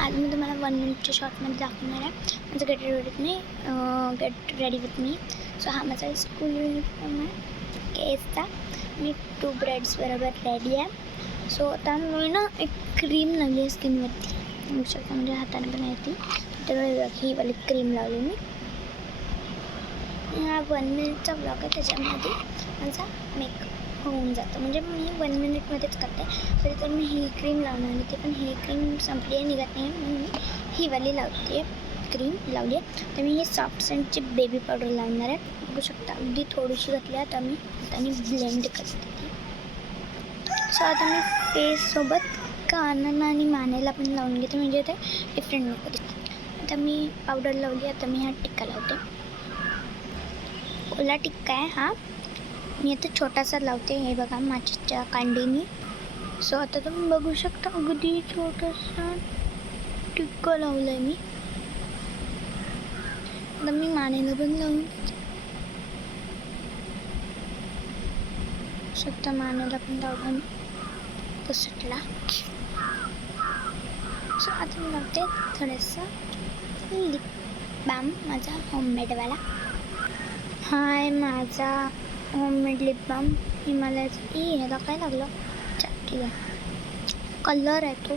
आज मी तुम्हाला 1 मिनिटच्या शॉर्टमध्ये दाखवणार आहे माझं get ready with me. So हा माझा स्कूल युनिफॉर्म आहे केसचा. मी 2 ब्रेड्स बरोबर रेडी आहे. सो आता मी ना एक क्रीम लावली आहे स्किनवरती, बघू शकता, म्हणजे हाताने पण येते तर ही वाली क्रीम लावली मी. हा 1 मिनिटचा ब्लॉग आहे, त्याच्यामध्ये माझा मेकअप होऊन जातं, म्हणजे मी 1 मिनिटमध्येच करते. तरी तर मी ही क्रीम लावणार होती, पण ही क्रीम संपली आहे, निघत नाही म्हणून मी ही वाली लावते क्रीम लावली आहे. तर मी ही सॉफ्ट सेंटची बेबी पावडर लावणार आहे, बघू शकता. अगदी थोडीशी घातली आहे, आता मी हाताने ब्लेंड करते ती. सो आता मी फेससोबत कानाला आणि मानेला पण लावून घेते, म्हणजे ते डिफरंट नको दिसते. आता मी पावडर लावली, आता मी हा टिक्का लावते. ओला टिक्का आहे हा, मी आता छोटासा लावते. हे बघा माचीच्या कांडीने. सो आता तुम्ही बघू शकता अगदी छोटासा टिक्का लावला आहे मी. आता मी मानेला पण लावून शकता, मानेला पण लावला मी पुसटला. सो आता मी लावते थोडंसं लिप बाम, माझा होममेडवाला. हा आहे माझा होममेड लिप बाम हिमालयाचा. ह्याला काय लागलं, ठीक आहे. कलर आहे तो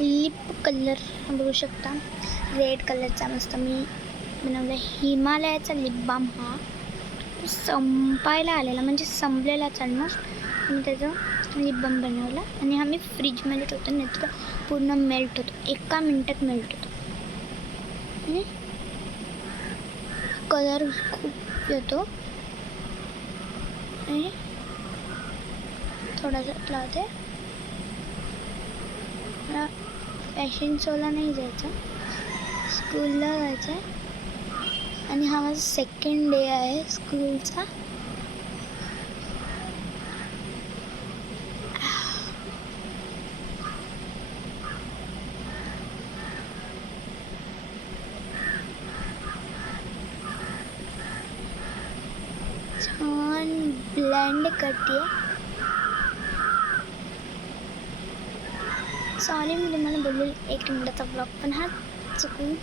लिप कलर, बघू शकता रेड कलरचा मस्त मी बनवला. हिमालयाचा लिप बाम हा संपायला आलेला, म्हणजे संपलेलाच ऑलमोस्ट. मी त्याचं लिप बाम बनवला आणि हा मी फ्रीजमध्ये ठेवतो, नाही तर पूर्ण मेल्ट होतो, 1 मिनिटात मेल्ट होतो. कलर खूप येतो. थोडासा लावते. मला फॅशन शोला नाही जायचं, स्कूलला जायचं आहे आणि हा माझा 2nd डे आहे स्कूलचा. छान ब्लेंड करते. सॉरी मी तुम्हाला बोलले 1 मिनिटाचा ब्लॉग, पण हा चुकून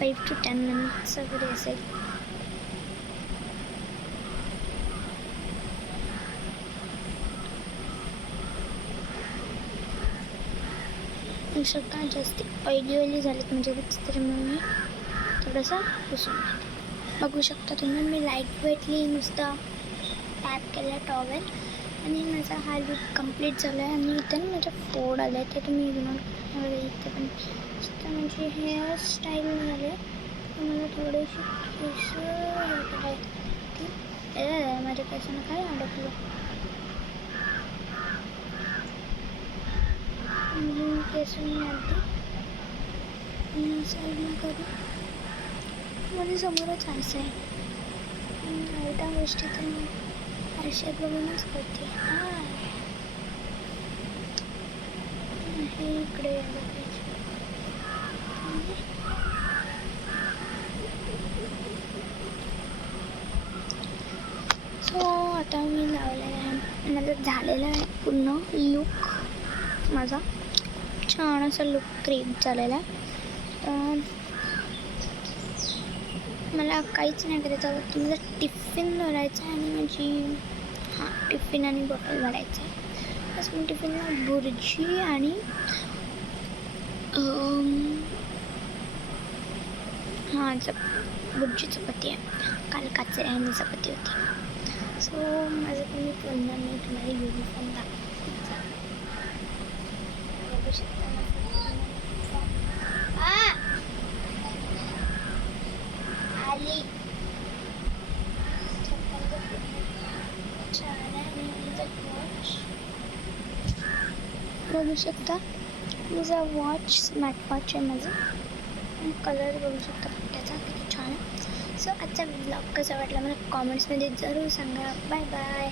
5 to 10 मिनिट्स वगैरे असेल. शकता जास्त ऑइली झालेत म्हणजे तर मी थोडंसं पुसून घेते. बघू शकता तुम्ही, मी लाईट वेटली नुसतं टॅप केलं टॉवेल आणि माझा हा लुक कंप्लीट झाला आहे. आणि इथं ना माझ्या फोड आले ते तुम्ही इग्नोर, इथे पण म्हणजे हेअरस्टाईल झाले. मला थोडेसे केस माझ्या केसांना काय अडकलं, केस मी आधी साईडला करू. माझ्या समोरच आरसा आहे, एवढ्या गोष्टी तर मी आरशात बघूनच करते. हे इकडे यायला पाहिजे. सो आता मी लावलेला आहे, माझा झालेला आहे पूर्ण लुक. माझा छान असा लुक क्रिएट झालेला आहे. तर मला काहीच नाही करायचं, मला टिफिन भरायचं आहे आणि माझी टिफिन आणि बॉटल भरायचं आहे. बस मी टिफिनला भुर्जी आणि भुर्जी चपाती आहे, काल काचरे आणि चपाती होती. सो माझं तुम्ही पुन्हा मी तुम्हाला युनिफॉर्म दाखवते. बघू शकता आली बघू शकता. माझा वॉच स्मार्ट वॉच आहे माझं, कलर बघू शकता त्याचा किती छान आहे. सो आजचा ब्लॉग कसा वाटला मला कॉमेंट्समध्ये जरूर सांगा. Bye bye.